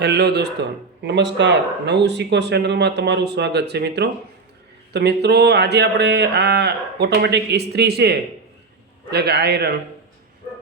Hello દોસ્તો, નમસ્કાર. નવું શીખો ચેનલમાં તમારું સ્વાગત છે મિત્રો. તો મિત્રો, આજે આપણે આ ઓટોમેટિક ઇસ્ત્રી છે, એટલે કે આયરન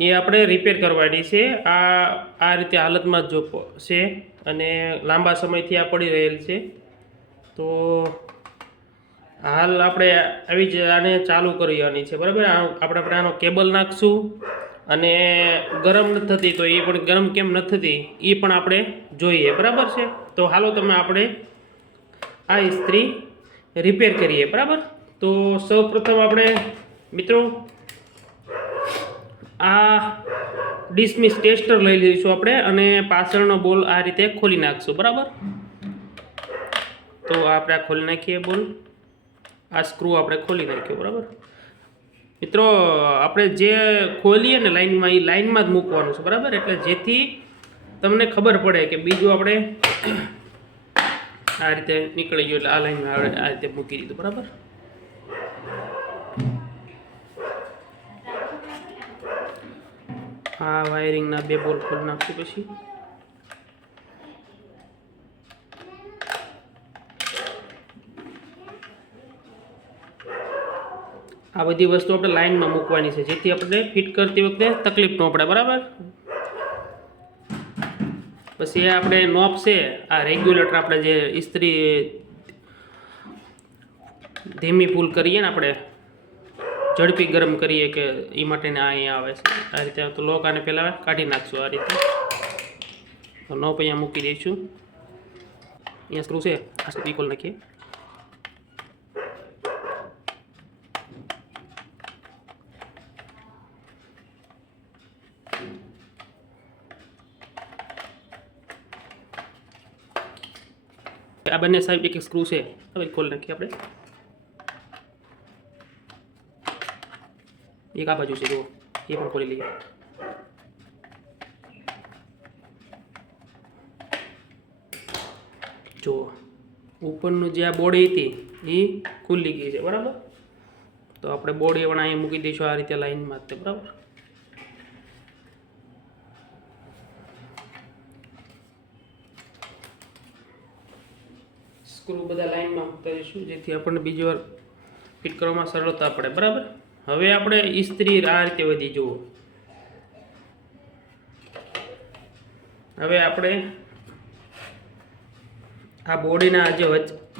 એ આપણે રિપેર કરવાની છે. આ આ રીતે હાલતમાં જ છે અને લાંબા સમયથી આ પડી રહેલ છે. તો હાલ આપણે આવી જ આને ચાલુ કરવાની છે, બરાબર? આપણે આપણે આનો કેબલ નાખશું. અને ગરમ ન થતી તો એ પણ ગરમ કેમ ન થતી, એ પણ આપણે જોઈએ. બરાબર છે? તો હાલો તમે આપણે આ ઇસ્ત્રી રિપેર કરીએ. બરાબર? તો સૌ આપણે, મિત્રો, આ ડિસમિસ ટેસ્ટર લઈ લઈશું આપણે અને પાછળનો બોલ આ રીતે ખોલી નાખશું. બરાબર? તો આપણે આ ખોલી નાખીએ બોલ. આ સ્ક્રૂ આપણે ખોલી નાખ્યો. બરાબર? મિત્રો, આપણે જે ખોલીએ ને લાઇનમાં એ લાઇનમાં જ મૂકવાનું છે, બરાબર? એટલે જેથી તમને ખબર પડે કે બીજું આપણે આ રીતે નીકળી ગયું, એટલે આ લાઇનમાં આપણે આ રીતે મૂકી દીધું, બરાબર? આ વાયરિંગના બે બોલ ખોલી નાખશું પછી. આ બધી વસ્તુ આપણે લાઇનમાં મૂકવાની છે, જેથી આપણે ફિટ કરતી વખતે તકલીફ ન પડે, બરાબર? પછી એ આપણે નોપ છે, આ રેગ્યુલેટર આપણે જે ઇસ્ત્રી ધીમી ફૂલ કરીએ ને આપણે, ઝડપી ગરમ કરીએ કે એ માટેને આ અહીંયા આવે છે. આ રીતે તો લોક આને પહેલાં કાઢી નાખશું આ રીતે. તો નોપ અહીંયા મૂકી દઈશું. અહીંયા સ્ક્રૂ છે, આ સ્પીકોલ નાખીએ. આ બંને સાઈડ એક એક સ્ક્રૂ છે. હવે ખોલી નાખીએ આપણે. એક આ બાજુ છે, જુઓ. એ પણ ખોલી લઈએ. જુઓ. ઉપરનું જે આ બોડી હતી, એ ખુલ્લી ગઈ છે, બરાબર? તો આપણે બોડી પણ અહીંયા મૂકી દઈશું આ રીતે લાઈનમાં જ તે, બરાબર? સ્ક્રૂ બધા લાઇનમાં કરીશું, જેથી આપણને બીજી વાર ફિટ કરવામાં સરળતા પડે. બરાબર? હવે આપણે ઇસ્ત્રી આ રીતે વધી જુઓ. હવે આપણે આ બોડીના જે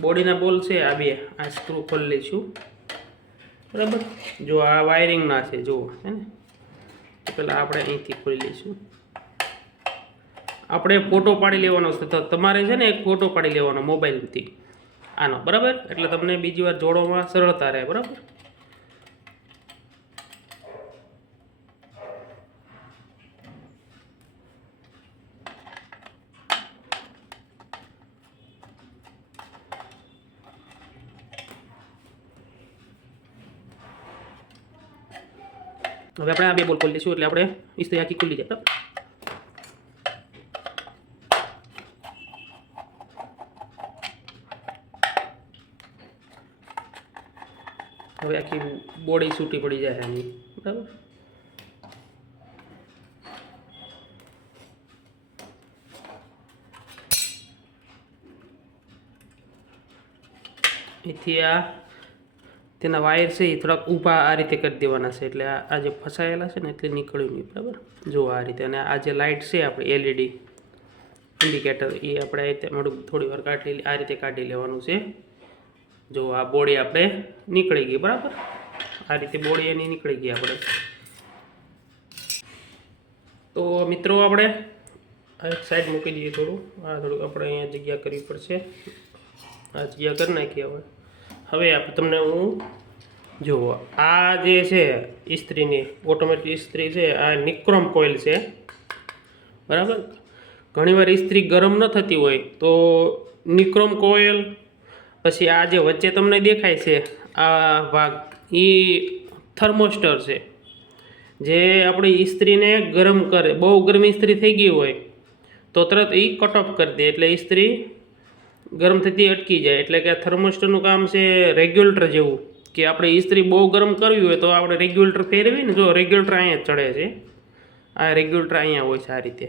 બોડીના બોલ છે, આ બે, આ સ્ક્રૂ ખોલી લઈશું. બરાબર? જો આ વાયરિંગના છે, જુઓ, હે ને? પહેલાં આપણે અહીંથી ખોલી લઈશું. આપણે ફોટો પાડી લેવાનો છે. તો તમારે છે ને એક ફોટો પાડી લેવાનો મોબાઈલથી આનો, બરાબર? એટલે તમને બીજી વાર જોડવામાં સરળતા રહે, બરાબર? હવે આપણે આ બે બોલ ખોલી લઈશું, એટલે આપણે ઇસ્ત્રી આખી ખુલ્લી જાય, બરાબર હવે આખી બોડી છૂટી પડી જાય એની. બરાબર? એથી આ તેના વાયર છે એ થોડાક ઊભા આ રીતે કરી દેવાના છે. એટલે આ જે ફસાયેલા છે ને એટલે નીકળ્યું નહીં, બરાબર? જો આ રીતે. અને આ જે લાઇટ છે આપણે એલઈડી ઇન્ડિકેટર એ આપણે આ રીતે થોડી વાર કાઢી આ રીતે કાઢી લેવાનું છે. જો આ બોડી આપણે નીકળી ગઈ, બરાબર? આ રીતે બોડી એની નીકળી ગઈ આપણે. તો મિત્રો આપણે એક સાઈડ મૂકી દઈએ થોડું. આ થોડુંક આપણે અહીંયા જગ્યા કરવી પડશે. આ જગ્યા કરી નાખીએ હવે. હવે આપણે તમને હું જુઓ આ જે છે ઇસ્ત્રીની ઓટોમેટિક ઇસ્ત્રી છે, આ નિક્રોમ કોઇલ છે. બરાબર? ઘણીવાર ઇસ્ત્રી ગરમ ન થતી હોય તો નિક્રોમ કોઇલ, પછી આ જે વચ્ચે તમને દેખાય છે, આ ભાગ એ થર્મોસ્ટર છે. જે આપણી ઇસ્ત્રીને ગરમ કરે, બહુ ગરમ ઇસ્ત્રી થઈ ગઈ હોય, તો તરત એ કટ ઓફ કરી દે, એટલે ઇસ્ત્રી ગરમ થતી અટકી જાય. એટલે કે થર્મોસ્ટરનું કામ છે રેગ્યુલેટર જેવું, કે આપણે ઇસ્ત્રી બહુ ગરમ કરવી હોય તો આપણે રેગ્યુલેટર ફેરવી ને જો રેગ્યુલેટર અહીંયા ચડે છે. આ રેગ્યુલેટર અહીંયા હોય છે આ રીતે.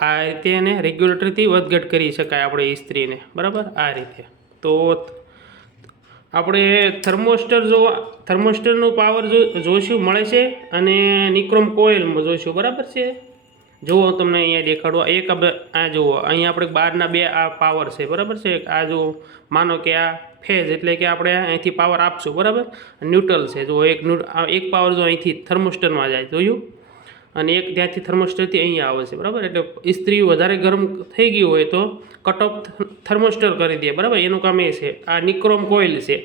આ રીતે એને રેગ્યુલેટરથી વધઘટ કરી શકાય આપણે ઇસ્ત્રીને બરાબર? આ રીતે. તો આપણે થર્મોસ્ટર જો થર્મોસ્ટરનું પાવર જો, જોઈશું, મળે છે અને નિક્રોમ કોઇલમાં જોઈશું, બરાબર છે? જુઓ તમને અહીંયા દેખાડો એક આ જુઓ, અહીંયા આપણે બારના બે આ પાવર છે, બરાબર છે? આ જો માનો કે આ ફેઝ એટલે કે આપણે અહીંથી પાવર આપશું, બરાબર? ન્યુટ્રલ છે જો એક એક પાવર જો અહીંથી થર્મોસ્ટરમાં જાય, જોયું? અને એક ત્યાંથી થર્મોસ્ટરથી અહીંયા આવે છે, બરાબર? એટલે ઇસ્ત્રી વધારે ગરમ થઈ ગઈ હોય તો કટ ઓફ થર્મોસ્ટર કરી દે, બરાબર? એનું કામ એ છે. આ નિક્રોમ કોઇલ છે.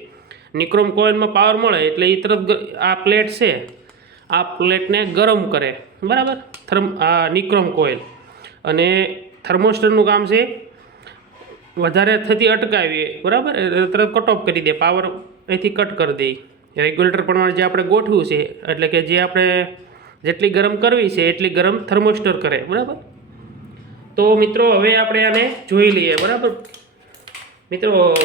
નિક્રોમ કોઇલમાં પાવર મળે એટલે એ તરત આ પ્લેટ છે, આ પ્લેટને ગરમ કરે, બરાબર? થર્મ, આ નિક્રોમ કોઇલ. અને થર્મોસ્ટરનું કામ છે વધારે થતી અટકાવીએ, બરાબર? તરત કટ ઓફ કરી દે, પાવર અહીંથી કટ કરી દે. રેગ્યુલેટર પ્રમાણે જે આપણે ગોઠવ્યું છે, એટલે કે જે આપણે જેટલી ગરમ કરવી છે એટલી ગરમ થર્મોસ્ટર કરે, બરાબર? તો મિત્રો, હવે આપણે આને જોઈ લઈએ, બરાબર? મિત્રો,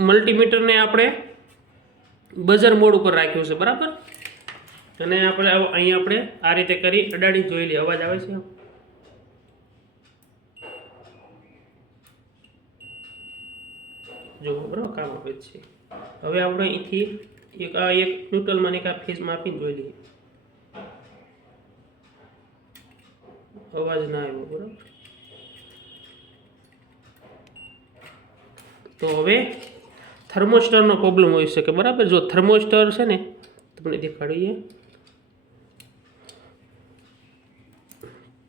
મલ્ટીમીટરને આપણે બઝર મોડ ઉપર રાખ્યું છે, બરાબર? અને આપણે અહીં આપણે આ રીતે કરી અડાડી જોઈ લઈએ. અવાજ આવે છે? જો બરાબર, કામ આપે છે. હવે આપણે અહીંથી એક, આ એક ન્યુટ્રલમાં એક આ ફેઝમાં આપીને જોઈ લઈએ. અવાજ ના આવ્યો, બરાબર? તો હવે થર્મોસ્ટરનો પ્રોબ્લેમ હોઈ શકે, બરાબર? જો થર્મોસ્ટર છે ને તમને દેખાડીએ.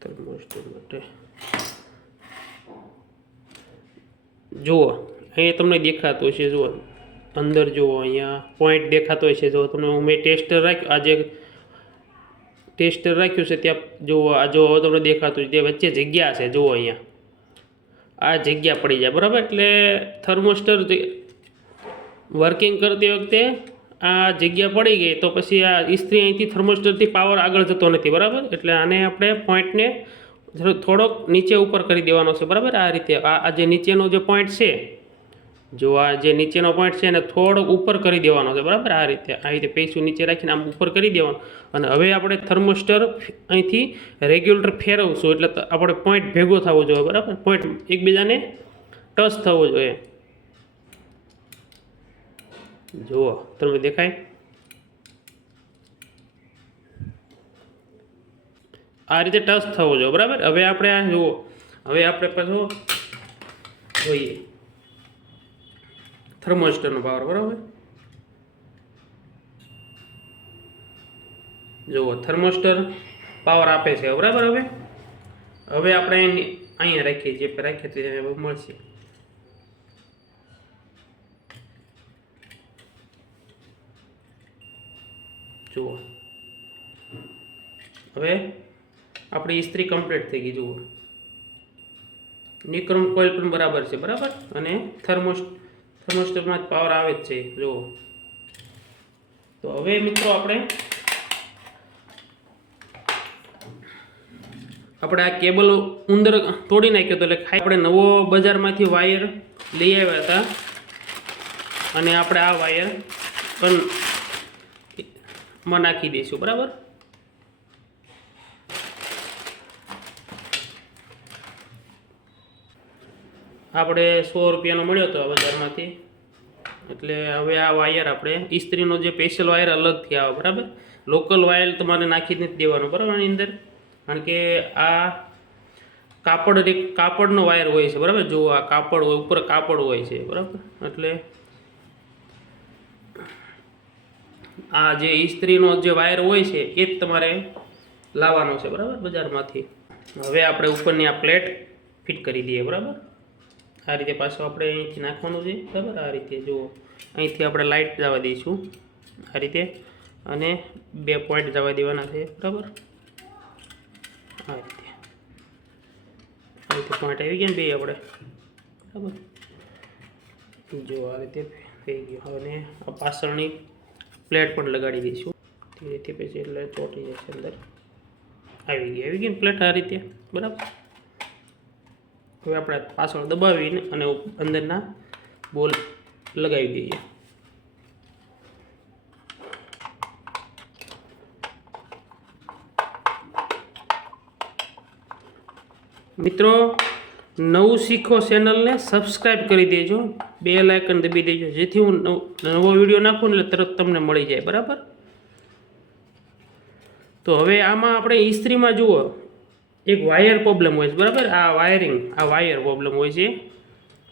થર્મોસ્ટર માટે. જુઓ, અહીંયા તમને દેખાતું છે જુઓ. અંદર જુઓ, અહીંયા પોઈન્ટ દેખાતો હોય છે. જો તમને હું મેં ટેસ્ટર રાખ્યું આજે ટેસ્ટર રાખ્યું છે, ત્યાં જુઓ, આ જો તમને દેખાતું હોય તે વચ્ચે જગ્યા છે, જુઓ અહીંયા. આ જગ્યા પડી જાય, બરાબર? એટલે થર્મોસ્ટર વર્કિંગ કરતી વખતે આ જગ્યા પડી ગઈ, તો પછી આ ઇસ્ત્રી અહીંથી થર્મોસ્ટરથી પાવર આગળ જતો નથી, બરાબર? એટલે આને આપણે પોઈન્ટને થોડોક નીચે ઉપર કરી દેવાનો છે, બરાબર? આ રીતે, આ જે નીચેનો જે પોઈન્ટ છે જો આ જે નીચેનો પોઈન્ટ છે એને થોડોક ઉપર કરી દેવાનો છે, બરાબર? આ રીતે આ રીતે પૈસું નીચે રાખીને આમ ઉપર કરી દેવાનું. અને હવે આપણે થર્મોસ્ટર અહીંથી રેગ્યુલેટર ફેરવશું, એટલે આપણે પોઈન્ટ ભેગો થવો જોઈએ, બરાબર? પોઈન્ટ એકબીજાને ટચ થવો જોઈએ. જુઓ, તમને દેખાય? આ રીતે ટચ થવો જોઈએ, બરાબર? હવે આપણે આ, જુઓ, હવે આપણે પાછું જોઈએ. થર્મોસ્ટરનો પાવર બરાબર જુઓ થર્મોસ્ટર પાવર આપે છે બરાબર હવે હવે આપણે અહીંયા રાખીએ જે રાખીએ તો મળશે જુઓ હવે આપણી ઇસ્ત્રી કમ્પ્લીટ થઈ ગઈ જુઓ નિક્રમ કોઇલ પણ બરાબર છે બરાબર અને થર્મોસ જ પાવર આવે જ છે, જુઓ. તો હવે મિત્રો આપણે આપણે આ કેબલ ઉંદર તોડી નાખ્યો હતો એટલે આપણે નવો બજારમાંથી વાયર લઈ આવ્યા હતા. અને આપણે આ વાયર પણ માં નાખી દઈશું, બરાબર? આપણે સો રૂપિયાનો મળ્યો હતો બજારમાંથી. એટલે હવે આ વાયર આપણે, ઇસ્ત્રીનો જે સ્પેશિયલ વાયર અલગથી આવે, બરાબર? લોકલ વાયર તમારે નાખી જ નથી દેવાનો, બરાબર? આની અંદર. કારણ કે આ કાપડ એક કાપડનો વાયર હોય છે, બરાબર? જો આ કાપડ હોય, ઉપર કાપડ હોય છે, બરાબર? એટલે આ જે ઇસ્ત્રીનો જે વાયર હોય છે, એ જ તમારે લાવવાનો છે, બરાબર? બજારમાંથી. હવે આપણે ઉપરની આ પ્લેટ ફિટ કરી દઈએ, બરાબર? આ રીતે પાછું આપણે અહીંથી નાખવાનું છે, બરાબર? આ રીતે જુઓ અહીંથી આપણે લાઇટ જવા દઈશું, આ રીતે. અને બે પોઈન્ટ જવા દેવાના છે, બરાબર? આ રીતે. આ રીતે પોઈન્ટ આવી ગયા ને બે આપણે, બરાબર? જો આ રીતે થઈ ગયું. અને પાછળની પ્લેટ પણ લગાડી દઈશું. તે રીતે પછી એટલે ચોંટી જશે અંદર. આવી ગઈ આવી ગઈ પ્લેટ આ રીતે, બરાબર? હવે આપણે પાછળ દબાવીને અને અંદરના બોલ લગાવી દઈએ. મિત્રો, નવું શીખો ચેનલને સબસ્ક્રાઈબ કરી દેજો, બે લાઇકન દબી દેજો, જેથી હું નવ, નવો વીડિયો નાખું એટલે તરત તમને મળી જાય, બરાબર? તો હવે આમાં આપણે ઇસ્ત્રીમાં જુઓ. એક વાયર પ્રોબ્લેમ હોય છે, બરાબર? આ વાયરિંગ આ વાયર પ્રોબ્લેમ હોય છે.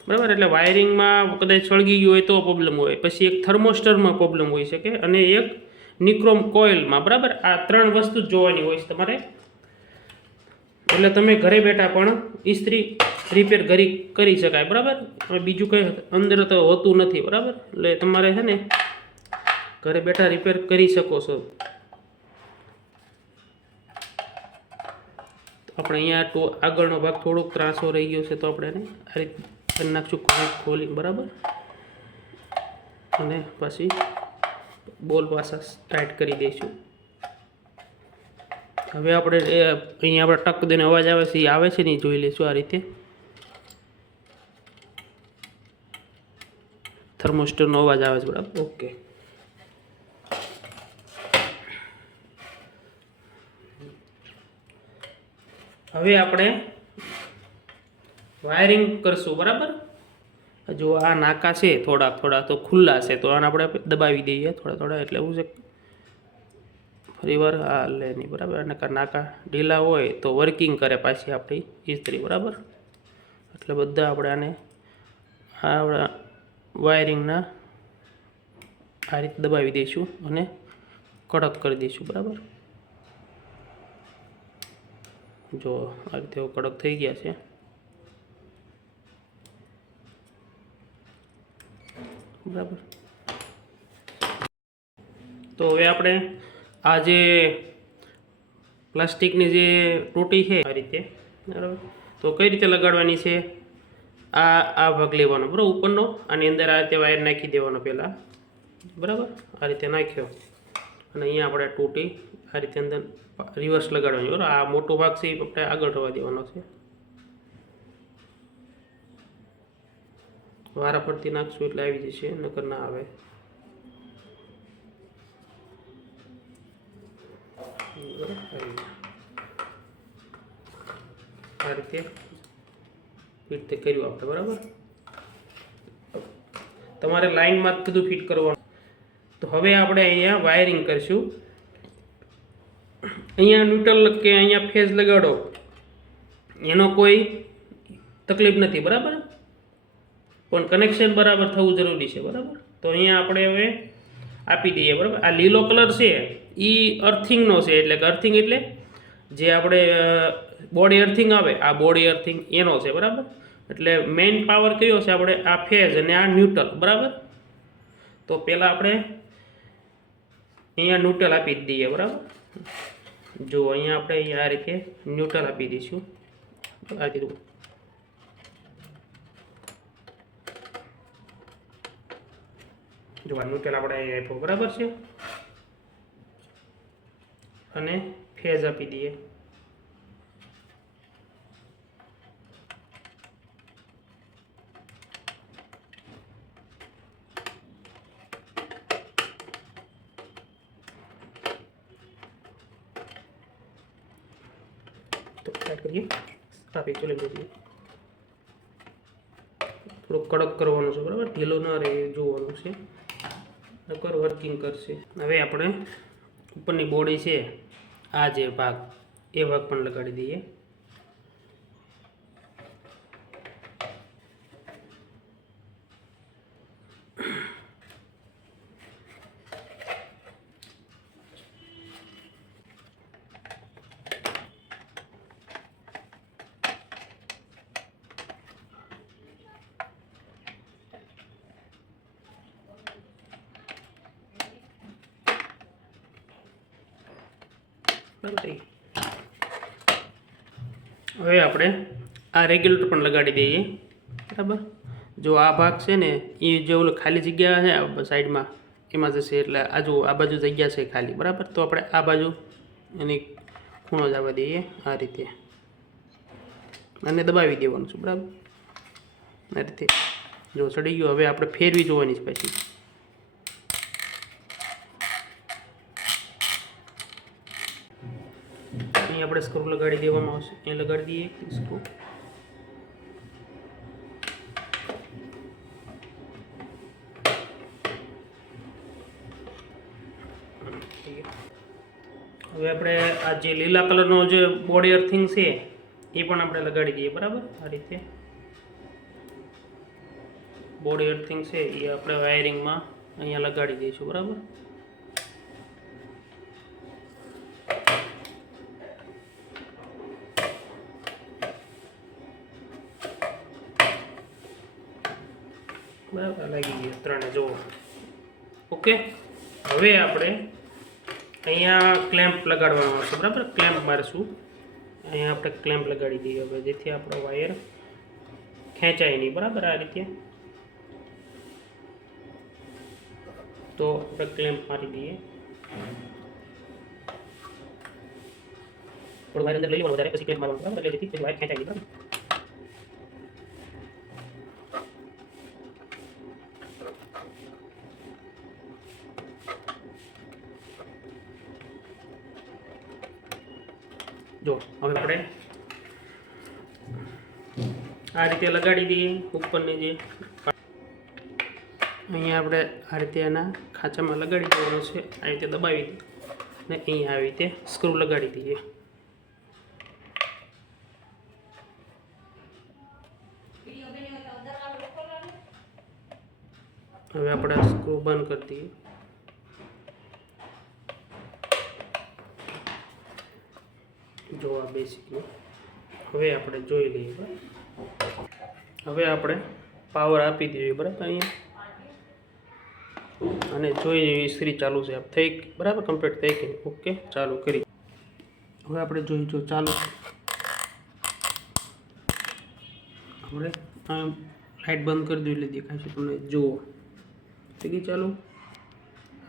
બરાબર? એટલે વાયરિંગમાં કદાચ સળગી ગયું હોય તો પ્રોબ્લેમ હોય. પછી એક થર્મોસ્ટરમાં પ્રોબ્લેમ હોઈ શકે અને એક નિક્રોમ કોઇલમાં બરાબર? આ ત્રણ વસ્તુ જોવાની હોય છે તમારે. એટલે તમે ઘરે બેઠા પણ ઇસ્ત્રી રિપેર કરી કરી શકાય, બરાબર? બીજું કંઈ અંદર તો હોતું નથી, બરાબર? એટલે તમારે છે ને ઘરે બેઠા રિપેર કરી શકો છો. આપણે અહીંયા ટો આગળનો ભાગ થોડોક ત્રાસો રહી ગયો છે તો આપણે એને આ રીતે કરી નાખશું ખોલી બરાબર? અને પછી બોલ પાછા ટાઈટ કરી દઈશું. હવે આપણે અહીંયા આપણે ટક દઈને અવાજ આવે છે, એ આવે છે ને જોઈ લઈશું આ રીતે. થર્મોસ્ટરનો અવાજ આવે છે, બરાબર? ઓકે. હવે આપણે વાયરિંગ કરશું, બરાબર? જો આ નાકા છે, થોડા થોડા તો ખુલ્લા છે, તો આને આપણે દબાવી દઈએ, થોડા થોડા, એટલે એવું છે. ફરી વાર આ લે નહીં, બરાબર? અને કા નાકા ઢીલા હોય તો વર્કિંગ કરે પાછી આપણી ઇસ્ત્રી, બરાબર? એટલે બધા આપણે આને આપણા વાયરિંગના આ રીતે દબાવી દઈશું અને કડક કરી દઈશું, બરાબર? જો આ રીતે કડક થઈ ગયા છે. બરાબર. તો હવે આપણે આ જે પ્લાસ્ટિકની જે ટોટી છે આ રીતે, બરાબર. તો કઈ રીતે લગાડવાની છે? આ આ ભાગ લેવાનો, બરાબર, ઉપરનો, આની અંદર આ રીતે વાયર નાખી દેવાનો પહેલાં, બરાબર. આ રીતે નાખ્યો. અને અહીંયા આપણે ટોટી આ રીતે અંદર રિવર્સ લગાડવાની બરાબર આ મોટો ભાગ છે, એ આપણે આગળ રવા દેવાનો છે. વારા પરથી નાખશું એટલે આવી જશે, નકર ના આવે. આ રીતે ફિટ તે કર્યું આપણે, બરાબર? તમારે લાઈનમાં જ બધું ફિટ કરવાનું. તો હવે આપણે અહીંયા વાયરિંગ કરીશું. અહીંયા ન્યુટ્રલ કે અહીંયા ફેઝ લગાડો, એનો કોઈ તકલીફ નથી, બરાબર? પણ કનેક્શન બરાબર થવું જરૂરી છે, બરાબર? તો અહીંયા આપણે હવે આપી દઈએ, બરાબર? આ લીલો કલર છે એ અર્થિંગનો છે, એટલે કે અર્થિંગ એટલે જે આપણે બોડી અર્થિંગ આવે, આ બોડી અર્થિંગ એનો છે, બરાબર? એટલે મેઇન પાવર કયો છે આપણે? આ ફેઝ અને આ ન્યુટ્રલ બરાબર? તો પહેલાં આપણે અહીંયા ન્યુટ્રલ આપી દઈએ, બરાબર? જો અહીંયા આપણે આ રીતે ન્યુટ્રલ આપી દઈશું. આ રીતે જો આ ન્યુટ્રલ આપણે અહીંયા આપ્યો, બરાબર છે? અને ફેઝ આપી દઈએ. સ્ટાર્ટ કરીએ. આપી ચલો દઈએ થોડો કડક કરવાનું છે, બરાબર? ઢીલો ન રહે જોવાનું છે. નકર વર્કિંગ કરશે. હવે આપણે ઉપરની બોડી છે, આ જે ભાગ, એ ભાગ પણ લગાડી દઈએ. બરાબર થઈ હવે આપણે આ રેગ્યુલેટર પણ લગાડી દઈએ. બરાબર? જો આ ભાગ છે ને, એ જે ઓલું ખાલી જગ્યા છે સાઈડમાં, એમાં જશે એટલે આ જો આ બાજુ જગ્યા છે ખાલી, બરાબર? તો આપણે આ બાજુ એની ખૂણો જ આવવા દઈએ આ રીતે. અને દબાવી દેવાનું છે, બરાબર? આ રીતે. જો ચડી ગયું, હવે આપણે ફેરવી જોવાની છે પછી. આપણે સ્ક્રૂ લગાડી દેવાનો આવશે. અહીંયા લગાડી દઈએ. સ્ક્રૂ. હવે આપણે આ જે લીલા કલરનો જે બોડી અર્થિંગ છે, એ પણ આપણે લગાડી દઈએ. બરાબર? આ રીતે. બોડી અર્થિંગ છે, એ આપણે વાયરિંગમાં અહીંયા લગાડી દઈશું. બરાબર? બરાબર લાગી ગયું ત્રણે, જુઓ. ઓકે? હવે આપણે અહીંયા ક્લેમ્પ લગાડવાનો આવશે બરાબર? ક્લેમ્પ મારશું. અહીંયા આપણે ક્લેમ્પ લગાડી દઈએ હવે, જેથી આપણો વાયર ખેંચાય નહીં, બરાબર? આ રીતે. તો આપણે ક્લેમ્પ મારી દઈએ. થોડું વાયર અંદર લઈ લેવાનું વધારે, પછી ક્લેમ્પ મારવાનું, બરાબર? એટલે જેથી વાયર ખેંચાય નહીં, બરાબર જો હવે આપણે આ રીતે લગાડી દઈએ ઉપરની જે અહીંયા આપણે આ રીતે એના ખાંચામાં લગાડી દેવાનો છે. આ રીતે દબાવી દઈએ ને અહીંયા આવી રીતે સ્ક્રૂ લગાડી દઈએ. હવે આપણે સ્ક્રૂ બંધ કરી દઈએ. જોવા બેસી બેસિકલી હવે આપણે જોઈ લઈએ. હવે આપણે પાવર આપી દઈએ બરાબર? અહીંયા. અને જોઈ એવી ઇસ્ત્રી ચાલુ છે. થઈ બરાબર? કમ્પ્લીટ થઈ ગઈ. ઓકે, ચાલુ કરી. હવે આપણે જોઈ, જો ચાલુ. આપણે લાઇટ બંધ કરી દો એટલે દેખાય છે તમને. જુઓ. થઈ ગઈ ચાલુ?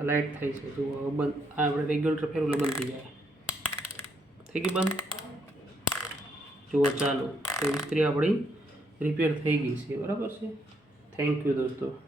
આ લાઇટ થાય છે. જુઓ બંધ. આ આપણે રેગ્યુલેટર ફેરવું એટલે બંધ થઈ જાય. થઈ ગઈ બંધ? જુઓ ચાલો તો ઇસ્ત્રી આપણી રિપેર થઈ ગઈ છે. બરાબર છે? થેન્ક યુ દોસ્તો.